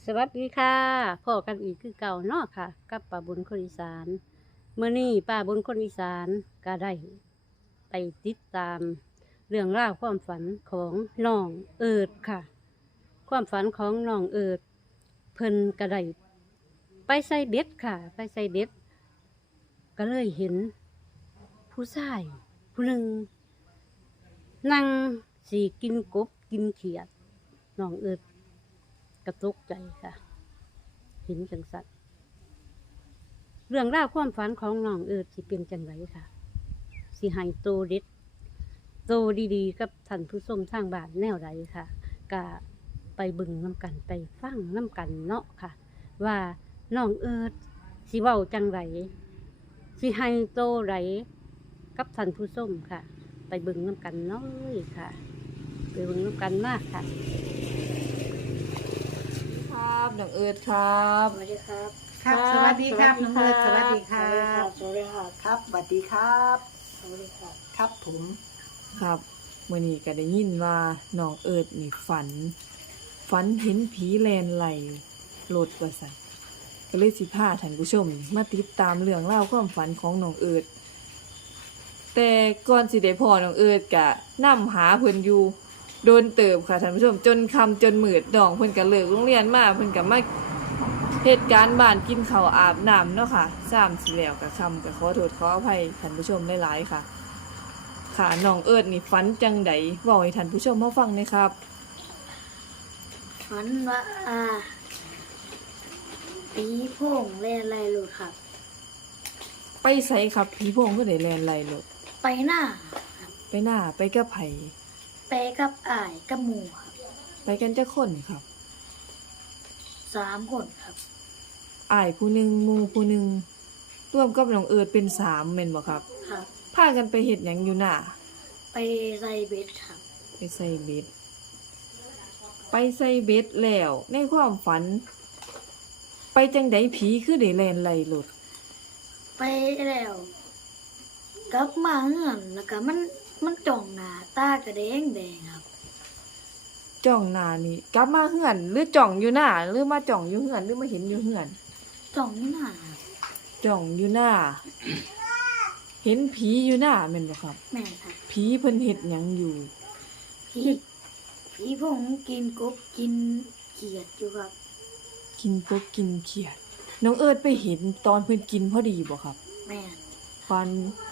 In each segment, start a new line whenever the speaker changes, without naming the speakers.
สวัสดีค่ะพ่อกันอีกคือเก่าเนาะค่ะ กับป้าบุญคนอีสานเมื่อนี้ป้าบุญคนอีสานก็ได้ไปติดตามเรื่องราวความฝันของน้องเอิดค่ะ ความฝันของน้องเอิดเพิ่นก็ได้ไปใส่เบ็ดค่ะ ไปใส่เบ็ดก็เลยเห็นผู้ชายผู้หนึ่งนั่งสีกินกบกินเขียดน้องเอิดกระตกใจค่ะ เห็นจังสัตว์เรื่องราวความฝันของน้องเอิดสิเป็นจังไรค่ะสิให้โตเด็ดโตดีๆกับท่านผู้ชมทางบ้านแนวไรค่ะก็ไปเบึงน้ำกันไปฟังน้ำกันเนาะค่ะ ว่าน้องเอิดสิเว้าจังไรสิให้โตไรกับท่านผู้ชมค่ะ ไปเบึงน้ำกันน้อยค่ะ ไปเบึงน้ำกันมากค่ะ
ครับน้องเอิร์ธครับ
สวัสดีครับ
ครับ
ครับ
สวัสดีครับ
สวัสดี
น้องเอิร์ธ
ครับ
สวัสดีครับ
สวัสดีครับ
ครับสวัสดีครับ
สวัสดีครับ
ครับผม
ครับมื่อนี้ก็ได้ยินว่าน้องเอิร์ธนี่ฝันเห็นผีแลนไหลรถว่าซั่นก็เลยสิพาท่านผู้ชมมาติดตามเรื่องเล่าวความฝันของน้องเอิร์ธแต่ก่อนสิได้พอน้องเอิร์ธก็นำหาเพิ่นอยู่โดนเติบค่ะท่านผู้ชมจนค่ำจนมืดน้องเพิ่นก็เลิกโรงเรียนมาเพิ่นก็มาเหตุการณ์บ้านกินข้าวอาบน้ำเนาะค่ะ3สิแล้วก็ค่ำก็ขอโทษขออภัยท่านผู้ชมหลายๆค่ะ ค่ะน้องเอิร์ดนี่ฝันจังไดเว้าให้ท่านผู้ชมมาฟังหน่อยครับ
ฝันว่าปีโพ่งเล่นอะไรหลุดครับ
ไปไสครับผีโพงก็ได้แล่นไล่รถ
ไปหน้า
ไปหน้าไปกับไผ
ไปกับอ้ายกับหมู่ครับ
ไปกันจักคนครับ
3 คนครับ
อ้ายผู้หนึงหมู่ผู้หนึงร่วมกับน้องเอิร์ดเป็น3แม่นบ่ครับ
ครับ
พากันไปเฮ็ดหยังอยู่หน้า
ไปใส่เบ็ดครับ
ไปใส่เบ็ดไปใส่เบ็ดแล้วในความฝัน ไปจังไดผีคือได้แล่นไล่รถ
ไปแล้วกลับมาเฮือนแล้วก็มันจ้องหน้าตากระแดงแดงครับ
จ้องหน้านี่กลับมาเฮือนหรือจ้องอยู่หน้าหรือมาจ้องอยู่เฮือนหรือมาเห็นอยู่เฮือน
จ้องหน้าครับ
จ้องอยู่หน้า เห็นผีอยู่หน้าแม่นบ่ครับ
แม่นครับ
ผีเพิ่นเฮ็ดหยังอยู่
ผีโพ่งกินกบกินเขียดอยู่ครับ
กินกบกินเขียด น้องเอิร์ดไปเห็นตอนเพิ่นกินพอดีบ่ครับ
แม่น
ปาน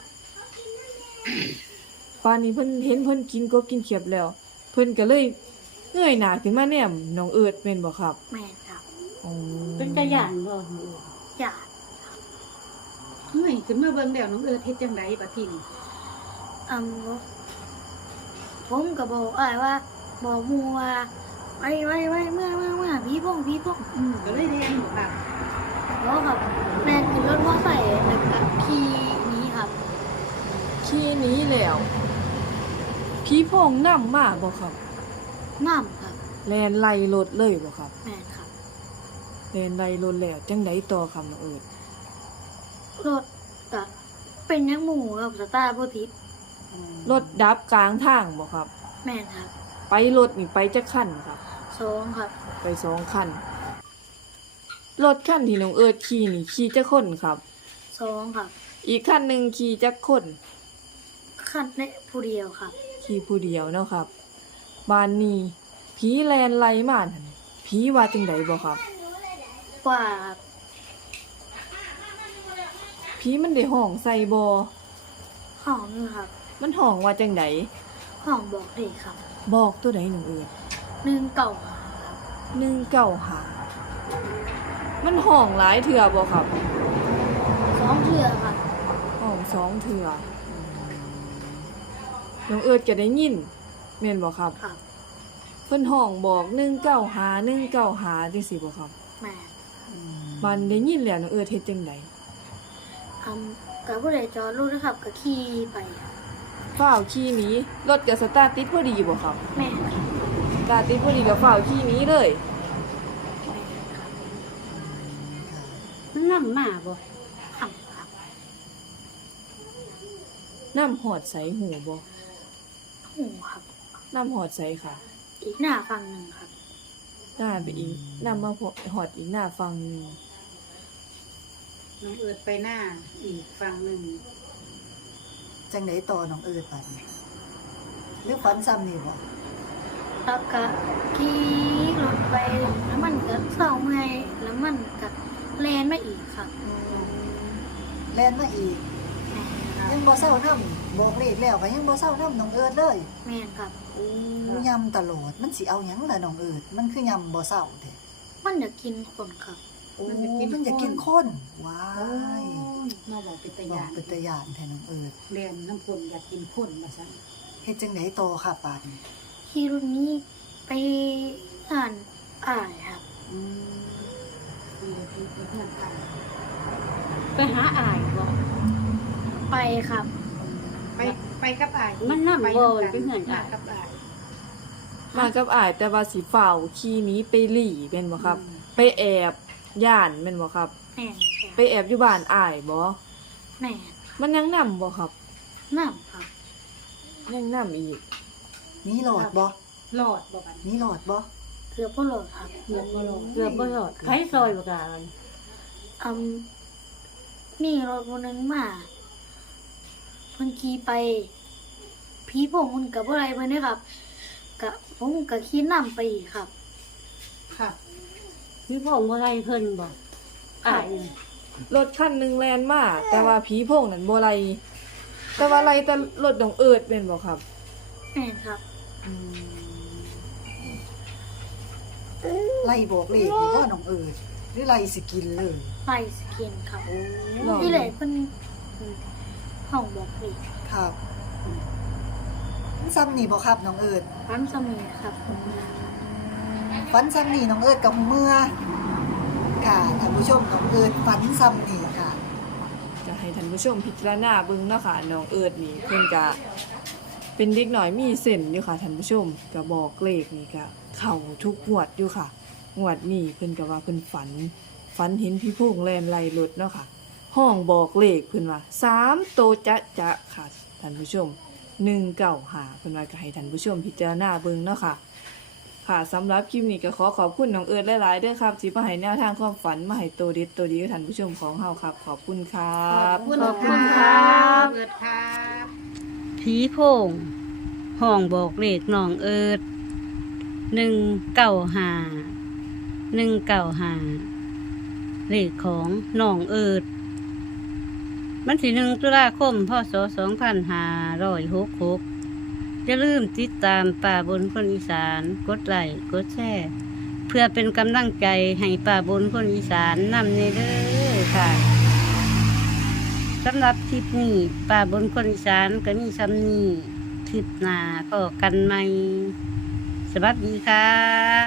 ปานนี้เพิ่นเห็นเพิ่นกินกบกินเขียดแล้ว เพิ่นก็เลยเงยหน้าขึ้นมาแนมน้องเอิร์ดแม่นบ่ครับ
แม่นครับ
อ๋อ
เป็นตาย่านบ่
หยาด
เฮ้ยขึ้นมาเบิ่งแล้วน้องเอิร์ธเฮ็ดจังไดบัดทีนี้
อืมผมก็บอกอ้ายว่าบอกหมู่ว่าไว้เมื่อผีโพ่ง
ก็เลยเรียนบ่ครับ
เพราะครับแม่ขึ้นรถมอไซค์แล้วก็ขี่หนี้ครับ
ขี้หนี้แล้วผีโพงนำมาบ่ครับ
น้ำครับ
แล่นไล่รถเลยบ่ครับ
แม่นครับ
แล่นไล่รถแล้วจังไดต่อครับน้องเอิร์ด
รถก็เป็นยังหมู่ครับสตาร์ทบ่ติด
รถดับกลางทางบ่ครับ
แม่นครับ
ไปรถนี่ไปจักคันครับ
2ครับ
ไป2คัน รถคันที่น้องเอิร์ดขี่นี่ขี่จักคนครับ
2ครับ
อีกคันหนึงขี่จักคน
คันในผู้เดียวครับ
ขี่ผู้เดียวเนาะครับบ้านนี้ผีแลนไล่มานั่นผีว่าจังไดบ่ครับ
ว่าครับ
ผีมันได้ห้องใส่บ่
ห้องนึงครับ
มันห้องว่าจังได
ห้องบอกเด็กครับ
บอกตัวใดน้องเอิร์ด
1 เก่าครับ
195มันห้องหลายเทื่อบ่ครับ
2เทื่อครับ
ห้อง2เทื่อน้องเอิร์ดก็ได้ยินแม่นบ่ครับ
ครับ
เพิ่นห้องบอก195จังซี่บ่ครับ
แม่น
บันได้ยินแล้วน้องเอิร์ดเฮ็ดจังได
กับผู้ใดจอดรถนะครับก็ขี่ไปครับ
ฟ้าวขี่หนีรถก็สตาร์ทติดพอดีบ่ครับ
แม่นครับ
สตาร์ทติดพอดีก็ฟ้าวขี่หนีเลย
แม่นครับ
มันนำมาบ่
ครับครับ
น้ำหอดใสหูบ่
หูครับ
น้ำหอดใสค่ะ
อีกหน้าฝั่งหนึ่งครับ
หน้าไปอีกนำมาหอดอีกหน้าฟังหนึง
น้องเอิดไปหน้าอีกฝั่งหนึ่ง
จังไดต่อน้องเอิดบัดนี้หรือฝันซ้ำนี่บ่
แล้วก็ขี่รถไปแล้วมันก็เศร้าเมื่อยแล้วมันก็แลนมาอีกครับ
แล่นมาอีก ยังบ่เศร้านำบอกเลขแล้วก็ยังบ่เศร้านำน้องเอิดเลย
แม่นครับ
อู้ยำตลอดมันสิเอาหยังล่ะน้องเอิดมันคือยำบ่เศร้าแท้
มันอยากกินคนครับ
โอ้มันอยากกินคนว้าย
มาบอกเป็นตะ
บอย
าก น
เป็นตาย่านแท้น้องเอิด
เรียนน้ำคนอยากกินคนมาสั่น
เฮ็ดจังไดต่อค่ะปานนี้
ขี่รถนี้ไปอ่านอ่านครับ
อืมมีเพื่อนกัน
ไปหาอายบ่
ไปครับ
ไปกับอาย
มันนั่ง
ไป
บ่
ด้วย
เป็นเพื่อน
มา
อาย
กับอาย
มากับอ้ายแต่ว่าสิฝ่าวขี่หนี้ไปหลี่แม่นบ่ครับ ไปแอบย่านแม่นบ่ครับ
แม่นครับ
ไปแอบอยู่บ้านอ้ายบ่
แม่น
มันยังนํบ่ครับ
น้ำครับ
ยังนํอีก
นี่หลอดบ่
รอดบ่บัด
นี่หลอดบ่
เกือบพ่อหลอดครับ
เกือบบ่รอดเกือบบ่รอดไผซอยบ่กล้ากัน
อืมมีรถคนหนึงมาเพิ่นขี่ไปผีโผมมันกับอะไรเพิ่นเด้อครับกะผมก็ขี่นำไปอีกครับ
ค่ะ
มีพ่อบ่ได้เพิ่นบ่อายนี่
รถคันหนึงแล่นมาแต่ว่าผีโพงนั่นบ่ไล่แต่ว่าไล่แต่รถน้องเอิดแม่นบ่ครับ
แม่นครับ
ไล่บอกเลขนี่บ่น้องเอิดหรือไล่สิกินเลย
ไปสกินครับ
หรอ
ที่เลยเพิ่นห้องบอกเลย
ครับซ้ำนี่บ่ครับน้องเอิด
ปั๊มสมีครับผม
ฝันซ้ำนี่น้องเอิดกับเมื่อค่ะท่านผู้ชมน้องเอิดฝันซ้ำนี่ค่ะ
จะให้ท่านผู้ชมพิจารณาเบิ่งเนาะค่ะน้องเอิดนี่เพิ่นก็เป็นเด็กน้อยมีเส้นอยู่ค่ะท่านผู้ชมก็บอกเลขนี่ก็เข้าทุกงวดอยู่ค่ะงวดนี้เพิ่นก็ว่าเพิ่นฝันเห็นพี่โพงแล่นไล่รถเนาะค่ะ ห้องบอกเลขเพิ่นว่า3โตจะค่ะท่านผู้ชม195เพิ่นว่าก็ให้ท่านผู้ชมพิจารณาเบิ่งเนาะค่ะ ค่ะสำหรับคลิปนี้ก็ขอบคุณน้องเอิร์ดหลายๆด้วยครับที่มาให้แนวทางความฝันมาให้ตัวเด็ดตัวดีกับท่านผู้ชมของเฮาครับ ขอบคุณครับ
ขอบคุณครับเอิดครับ
ผีโพงห้องบอกเลขน้องเอิด195เลขของน้องเอิดมันสิ1ตุลาคมพศ2566อย่าลืมติดตามป่าบนคนอีสานกดไลค์กดแชร์เพื่อเป็นกำลังใจให้ป่าบนคนอีสานนำในเด้อค่ะสำหรับคลิปนี้ป่าบนคนอีสานก็มีซ้ำนี้คลิปหน้าก็กันใหม่สวัสดีค่ะ